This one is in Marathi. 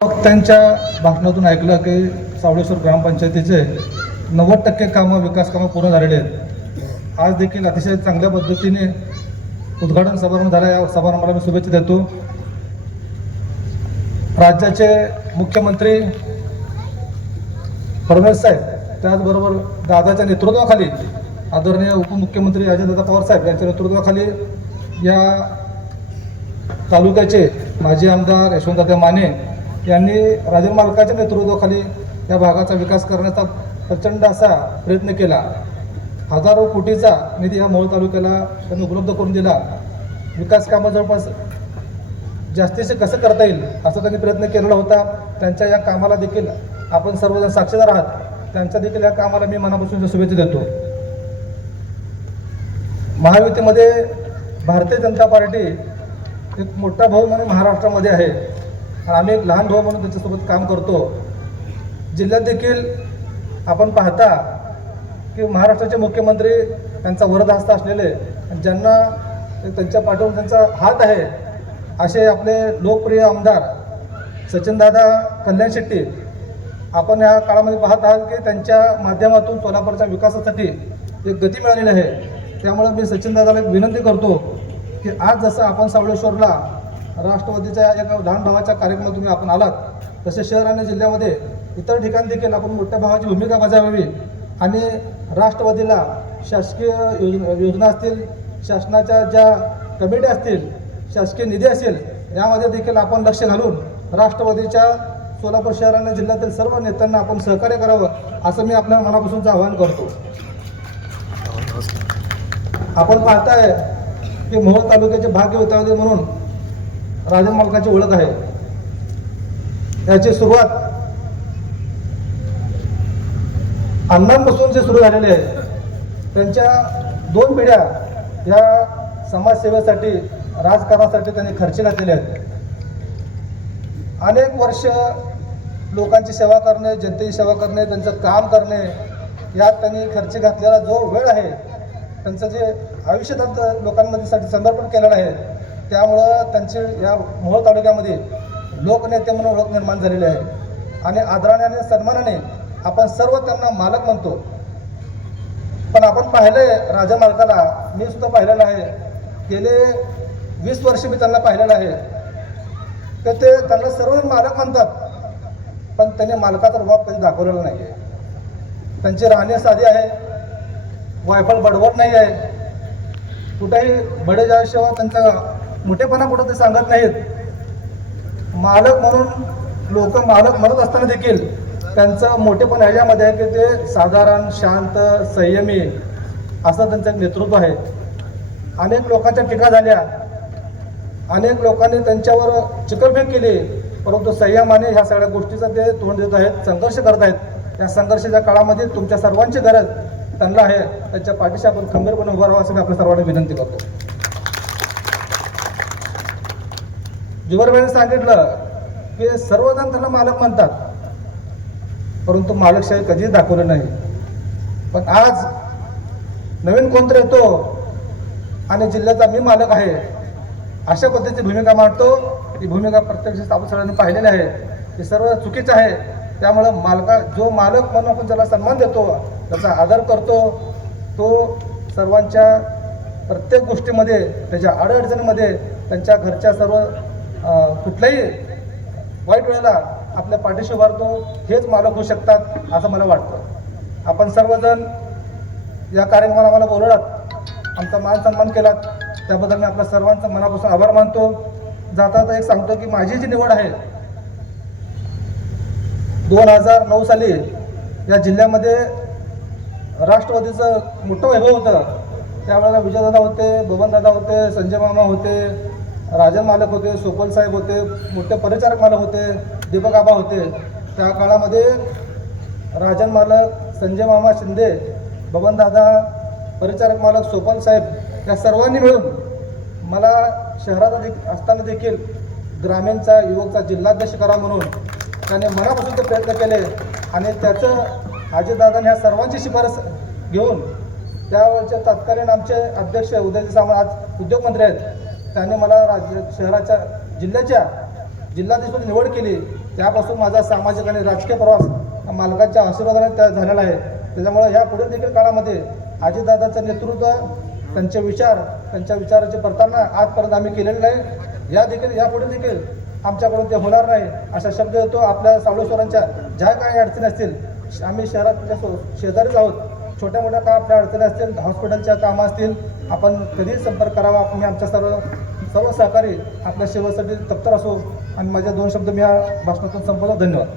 वक्त्यांच्या भाषणातून ऐकलं की सावळेश्वर ग्रामपंचायतीचे नव्वद टक्के कामं विकास कामं पूर्ण झालेले आहेत. आज देखील अतिशय चांगल्या पद्धतीने उद्घाटन समारंभ झाला. या समारंभाला मी शुभेच्छा देतो. राज्याचे मुख्यमंत्री फडणवीस साहेब त्याचबरोबर दादाच्या नेतृत्वाखाली आदरणीय उपमुख्यमंत्री अजयदादा पवार साहेब यांच्या नेतृत्वाखाली या तालुक्याचे माजी आमदार यशवंतदादा माने यांनी राजन मालकाच्या नेतृत्वाखाली या भागाचा विकास करण्याचा प्रचंड असा प्रयत्न केला. हजारो कोटीचा निधी या मोहोळ तालुक्याला त्यांनी उपलब्ध करून दिला. विकास कामं जवळपास जास्तीचे कसं करता येईल असा त्यांनी प्रयत्न केलेला होता. त्यांच्या या कामाला देखील आपण सर्वजण साक्षीदार आहात. त्यांच्या देखील या कामाला मी मनापासून शुभेच्छा देतो. महायुतीमध्ये भारतीय जनता पार्टी एक मोठा भाऊ म्हणून महाराष्ट्रामध्ये आहे. आणि आम्ही एक लहान भाऊ म्हणून त्याच्यासोबत काम करतो. जिल्ह्यात देखील आपण पाहता की महाराष्ट्राचे मुख्यमंत्री त्यांचा वरद हस्त असलेले ज्यांना त्यांच्या पाठवून त्यांचा हात आहे असे आपले लोकप्रिय आमदार सचिनदादा कल्याण शेट्टी आपण या काळामध्ये पाहत आहात की त्यांच्या माध्यमातून सोलापूरच्या विकासासाठी एक गती मिळालेली आहे. त्यामुळे मी सचिनदादाला एक विनंती करतो की आज जसं आपण सावळेश्वरला राष्ट्रवादीच्या एका लहान भावाच्या कार्यक्रमात तुम्ही आपण आलात. तसे शहर आणि जिल्ह्यामध्ये इतर ठिकाणी देखील आपण मोठ्या भावाची भूमिका बजावावी आणि राष्ट्रवादीला शासकीय योजना योजना असतील शासनाच्या ज्या कमिट्या असतील शासकीय निधी असेल यामध्ये देखील आपण लक्ष घालून राष्ट्रवादीच्या सोलापूर शहर आणि जिल्ह्यातील सर्व नेत्यांना आपण सहकार्य करावं असं मी आपल्या मनापासूनचं आवाहन करतो. आपण पाहताय की मोहोळ तालुक्याचे भाग्य होते म्हणून राजन मालकाची ओळख आहे. याची सुरुवात अण्णांपासून जे सुरू झालेले आहे. त्यांच्या दोन पिढ्या या समाजसेवेसाठी राजकारणासाठी त्यांनी खर्ची घातलेले आहेत. अनेक वर्ष लोकांची सेवा करणे जनतेची सेवा करणे त्यांचं काम करणे यात त्यांनी खर्च घातलेला जो वेळ आहे त्यांचं जे आयुष्य त्यांचं लोकांमध्ये साठी समर्पण केलेलं आहे त्यामुळं त्यांचे या मोहोळ तालुक्यामध्ये लोकनेते म्हणून ओळख निर्माण झालेली आहे. आणि आदराने आणि सन्मानाने आपण सर्व त्यांना मालक म्हणतो. पण आपण पाहिलंय राजा मालकाला मी सुद्धा पाहिलेलं आहे. गेले वीस वर्ष मी त्यांना पाहिलेलं आहे. तर ते त्यांना सर्व मालक म्हणतात. पण त्यांनी मालकाचा रुबाब कधी दाखवलेला नाही आहे त्यांची राहणी साधी आहे. वायफळ बडवट नाही आहे कुठेही बडे जायशिवाय त्यांचा मोठेपणा कुठं ते सांगत नाहीत. मालक म्हणून लोक मालक म्हणत असताना देखील त्यांचं मोठेपण ह्याच्यामध्ये आहे की ते साधारण शांत संयमी असं त्यांचं नेतृत्व आहे. अनेक लोकांच्या टीका झाल्या. अनेक लोकांनी त्यांच्यावर चिकलफेक केली. परंतु संयमाने ह्या सगळ्या गोष्टीचा ते तोंड देत आहेत संघर्ष करत आहेत. या संघर्षाच्या काळामध्ये तुमच्या सर्वांची गरज त्यांना आहे. त्याच्या पाठीशी आपण खंबीरपणे उभं राहावं असं मी आपल्या सर्वांना विनंती करतो. जुगरबाईने सांगितलं की सर्वजण त्यांना मालक म्हणतात. परंतु मालकशाही कधीच दाखवलं नाही. पण आज नवीन कोणतरी येतो आणि जिल्ह्याचा मी मालक आहे अशा पद्धतीची भूमिका मांडतो. ती भूमिका प्रत्यक्ष आपण सगळ्यांनी पाहिलेली आहे. ते सर्व चुकीचं आहे. त्यामुळं मालका जो मालक म्हणून आपण त्याला सन्मान देतो त्याचा आदर करतो तो सर्वांच्या प्रत्येक गोष्टीमध्ये त्याच्या अडअडचणीमध्ये त्यांच्या घरच्या सर्व कुठल्याही वाईट वेळेला आपल्या पाठीशी उभारतो हेच मालक होऊ शकतात असं मला वाटतं. आपण सर्वजण या कार्यक्रमाला आम्हाला बोलवलात आमचा मान सन्मान केलात त्याबद्दल मी आपल्या सर्वांचा मनापासून आभार मानतो. जाता जाता एक सांगतो की माझी जी निवड आहे दोन हजार नऊ साली या जिल्ह्यामध्ये राष्ट्रवादीचं मोठं वैभव होतं. त्यावेळेला विजयदादा होते बबनदादा होते संजय मामा होते राजन मालक होते सोपल साहेब होते मोठे परिचारक मालक होते दीपक आबा होते. त्या काळामध्ये राजन मालक संजय मामा शिंदे बबनदादा परिचारक मालक सोपल साहेब या सर्वांनी मिळून मला शहरात देख असताना देखील ग्रामीणचा युवकचा जिल्हाध्यक्ष करा म्हणून त्याने मनापासून ते प्रयत्न केले आणि त्याचं अजितदादांनी ह्या सर्वांची शिफारस घेऊन त्यावेळेचे तत्कालीन आमचे अध्यक्ष उदयजी सामंत आज उद्योगमंत्री आहेत. त्याने मला राज्य शहराच्या जिल्ह्याच्या जिल्हाधीशपदी निवड केली. त्यापासून माझा सामाजिक आणि राजकीय प्रवास मालकाच्या मालकांच्या आशीर्वादाने त्या झालेला आहे. त्याच्यामुळे ह्या पुढील देखील काळामध्ये आजीदादाचं नेतृत्व त्यांचे विचार त्यांच्या विचाराची पडताना आजपर्यंत आम्ही केलेले नाही. या देखील यापुढे देखील आमच्याकडून ते होणार नाही. अशा शब्द येतो आपल्या सावळेश्वरांच्या. ज्या काही अडचणी असतील आम्ही शहरात शेजारीच आहोत. छोट्या मोठ्या काय आपल्या अडचणी असतील हॉस्पिटलच्या कामं असतील आपण कधीही संपर्क करावा मी आमच्या सर्व सर्व सहकारी आपल्या सेवेसाठी तत्पर असू. आणि माझ्या दोन शब्द मी या भाषणातून संपवतो. धन्यवाद.